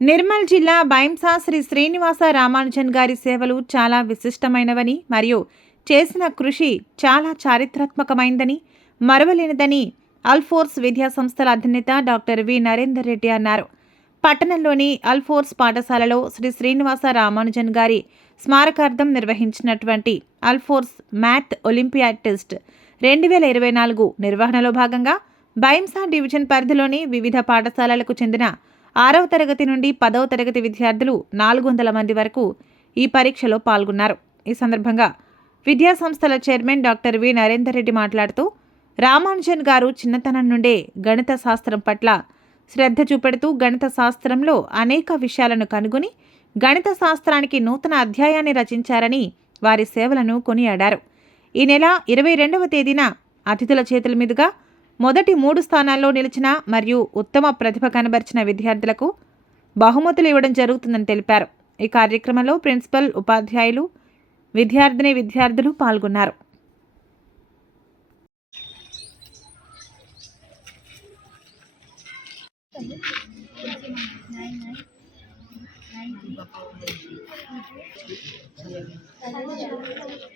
నిర్మల్ జిల్లా బైంసా శ్రీ శ్రీనివాస రామానుజన్ గారి సేవలు చాలా విశిష్టమైనవని మరియు చేసిన కృషి చాలా చారిత్రాత్మకమైందని మరవలేనిదని అల్ఫోర్స్ విద్యా సంస్థల అధినేత డాక్టర్ వి. నరేందర్ రెడ్డి అన్నారు. పట్టణంలోని అల్ఫోర్స్ పాఠశాలలో శ్రీ శ్రీనివాస రామానుజన్ గారి స్మారకార్థం నిర్వహించినటువంటి అల్ఫోర్స్ మ్యాథ్ ఒలింపియాడ్ టెస్ట్ రెండు వేల ఇరవై నాలుగు నిర్వహణలో భాగంగా బైంసా డివిజన్ పరిధిలోని వివిధ పాఠశాలలకు చెందిన ఆరవ తరగతి నుండి పదవ తరగతి విద్యార్థులు నాలుగు వందల మంది వరకు ఈ పరీక్షలో పాల్గొన్నారు. ఈ సందర్భంగా విద్యా సంస్థల chairman doctor V. Narender Reddy మాట్లాడుతూ రామానుజన్ గారు చిన్నతనం నుండే గణిత శాస్త్రం పట్ల శ్రద్ధ చూపెడుతూ గణిత శాస్త్రంలో అనేక విషయాలను కనుగొని గణిత శాస్త్రానికి నూతన అధ్యాయాన్ని రచించారని వారి సేవలను కొనియాడారు. ఈ నెల ఇరవై రెండవ తేదీన అతిథుల చేతుల మీదుగా మొదటి మూడు స్థానాల్లో నిలిచిన మరియు ఉత్తమ ప్రతిభ కనబరిచిన విద్యార్థులకు బహుమతులు ఇవ్వడం జరుగుతుందని తెలిపారు. ఈ కార్యక్రమంలో ప్రిన్సిపల్ ఉపాధ్యాయులు విద్యార్థిని విద్యార్థులు పాల్గొన్నారు. సార్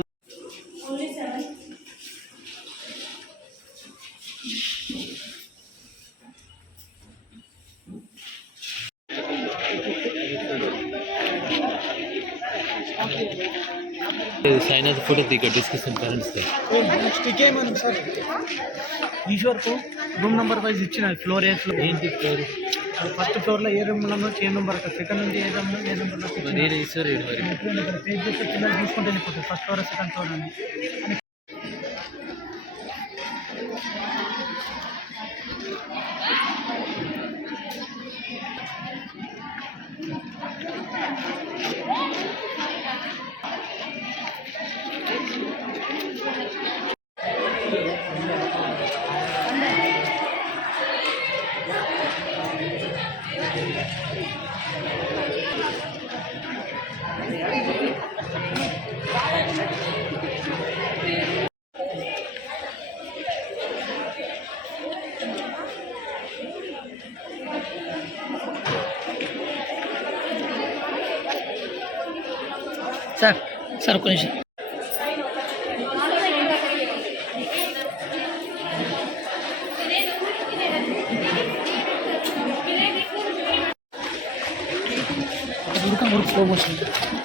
సాయినాథ్ ఫోటో దిగ డిస్కషన్ పేరెంట్స్ స్టిక్ ఏమన్నా సార్ ఈశ్వర్కు రూమ్ నెంబర్ వైజ్ ఇచ్చిన ఫ్లోర్ ఏ ఫ్లోర్ ఏంటి ఫ్లోర్ ఫస్ట్ ఫ్లోర్లో ఏ రూమ్లో ఏ నెంబర్ సెకండ్ నుంచి ఏ రూమ్లో ఏ నెంబర్ నేను ఈశ్వర్ పేజ్ చేస్తే పిల్లలు ఫస్ట్ ఫ్లోర్ సెకండ్ ఫ్లోర్ అని যাক সার করে Burka burka boşuna.